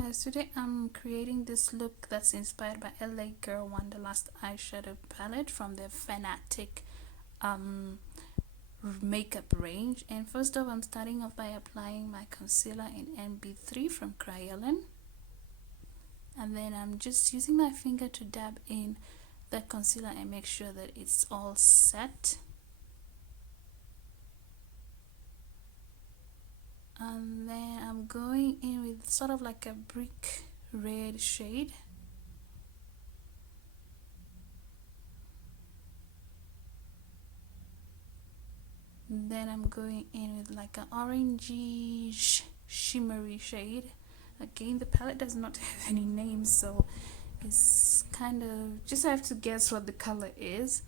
guys, today I'm creating this look that's inspired by L.A Girl Wander+Lust eyeshadow palette from the Fanatic makeup range. And first off, I'm starting off by applying my concealer in NB3 from Kryolan, and then I'm just using my finger to dab in the concealer and make sure that it's all set. And then I'm going in with sort of like a brick red shade. Then I'm going in with like an orangey shimmery shade. Again, the palette does not have any names, so it's kind of just have to guess what the color is.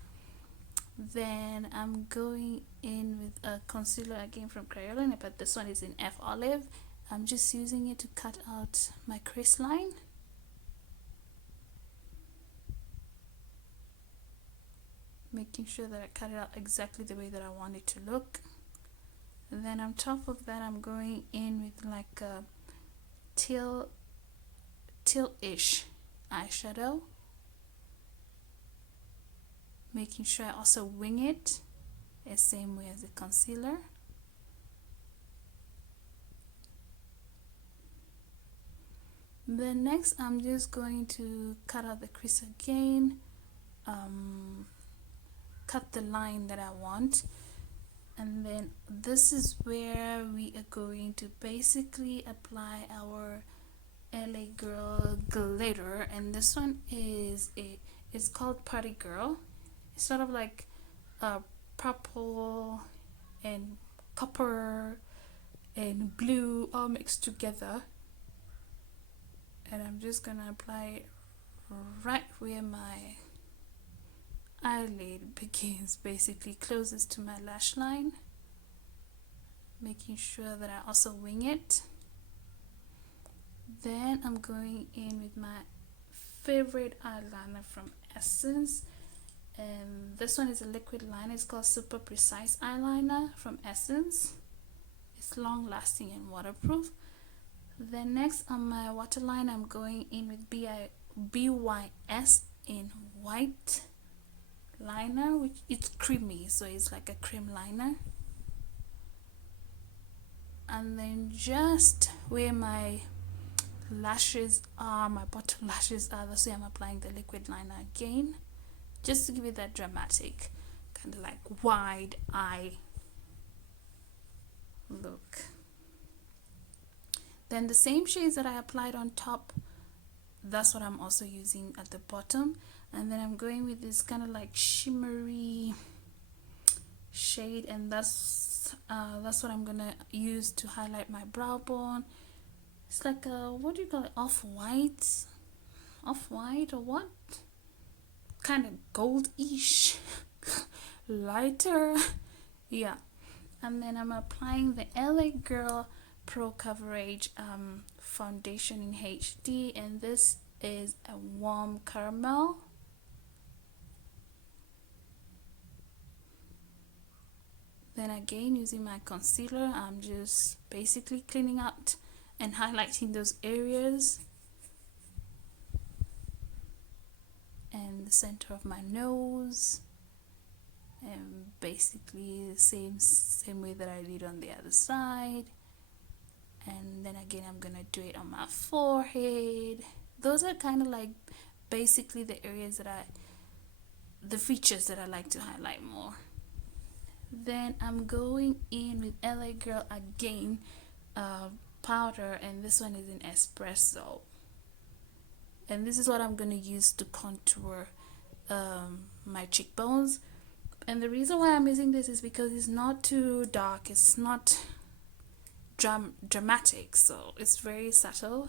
Then I'm going in with a concealer again from Kryolan, but this one is in F Olive. I'm just using it to cut out my crease line. Making sure that I cut it out exactly the way that I want it to look. And then on top of that, I'm going in with like a teal-ish eyeshadow. Making sure I also wing it the same way as the concealer. Then next, I'm just going to cut out the crease again, cut the line that I want, and then this is where we are going to basically apply our LA Girl glitter, and this one it's called Party Girl. It's sort of like purple and copper and blue all mixed together, and I'm just gonna apply it right where my eyelid begins, basically closest to my lash line, making sure that I also wing it. Then I'm going in with my favorite eyeliner from Essence, and this one is a liquid liner. It's called Super Precise Eyeliner from Essence. It's long lasting and waterproof. Then next on my waterline, I'm going in with BYS in white liner, which it's creamy, so it's like a cream liner. And then just where my lashes are, my bottom lashes are, that's where I'm applying the liquid liner again, just to give it that dramatic kind of like wide eye look. Then the same shades that I applied on top, that's what I'm also using at the bottom. And then I'm going with this kind of like shimmery shade, and that's what I'm gonna use to highlight my brow bone. It's like a, what do you call it, off-white or what, kind of gold-ish lighter, yeah. And then I'm applying the LA Girl Pro Coverage foundation in HD, and this is a warm caramel. Then again, using my concealer, I'm just basically cleaning out and highlighting those areas and the center of my nose, and basically the same way that I did on the other side. And then again, I'm gonna do it on my forehead. Those are kind of like basically the areas that the features that I like to highlight more. Then I'm going in with LA Girl again powder, and this one is in Espresso, and this is what I'm gonna use to contour my cheekbones. And the reason why I'm using this is because it's not too dark, it's not dramatic, so it's very subtle.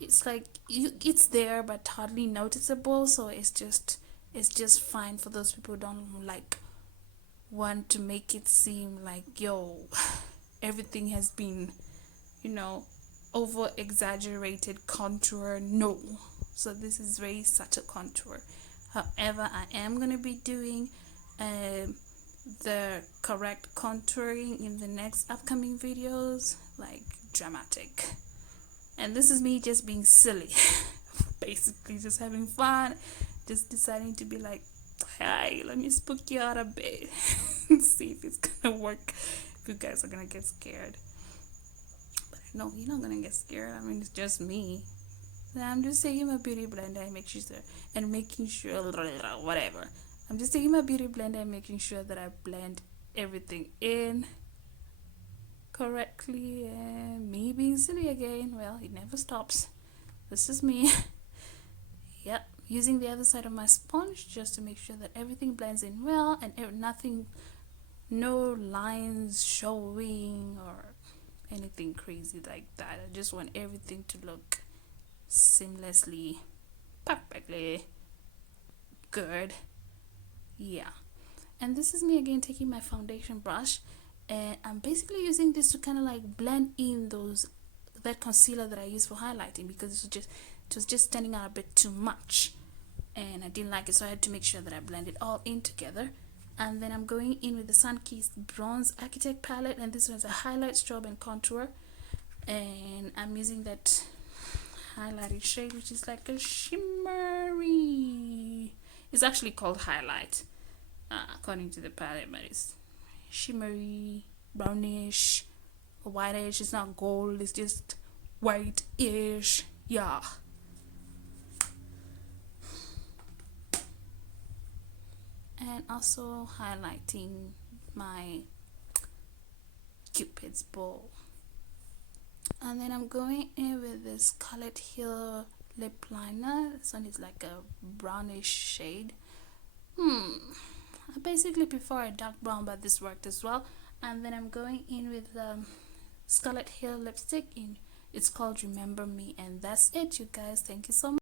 It's like it's there but hardly noticeable, so it's just fine for those people who don't like want to make it seem like, yo, everything has been, over exaggerated contour. No, so this is very subtle contour. However, I am going to be doing the correct contouring in the next upcoming videos, like dramatic. And this is me just being silly. Basically just having fun, just deciding to be like, hey, let me spook you out a bit. See if it's gonna work, if you guys are gonna get scared. But no, you're not gonna get scared. I mean, it's just me. I'm just taking my beauty blender and making sure whatever. I'm just taking my beauty blender and making sure that I blend everything in correctly. And me being silly again, well, it never stops. This is me. Yep, using the other side of my sponge just to make sure that everything blends in well and no lines showing or anything crazy like that. I just want everything to look seamlessly, perfectly good. Yeah. And this is me again taking my foundation brush, and I'm basically using this to kind of like blend in that concealer that I use for highlighting, because it was just standing out a bit too much and I didn't like it, so I had to make sure that I blend it all in together. And then I'm going in with the Sunkissed Bronze Architect palette, and this one's a highlight, strobe, and contour, and I'm using that highlighting shade, which is like a shimmery, it's actually called highlight according to the palette, but it's shimmery, brownish, whitish. It's not gold, it's just white-ish. Yeah. And also highlighting my Cupid's bow. And then I'm going in with this Scarlet Hill Lip liner. This one is like a brownish shade. I basically prefer a dark brown, but this worked as well. And then I'm going in with Scarlet Hill lipstick. It's called Remember Me. And that's it, you guys. Thank you so much.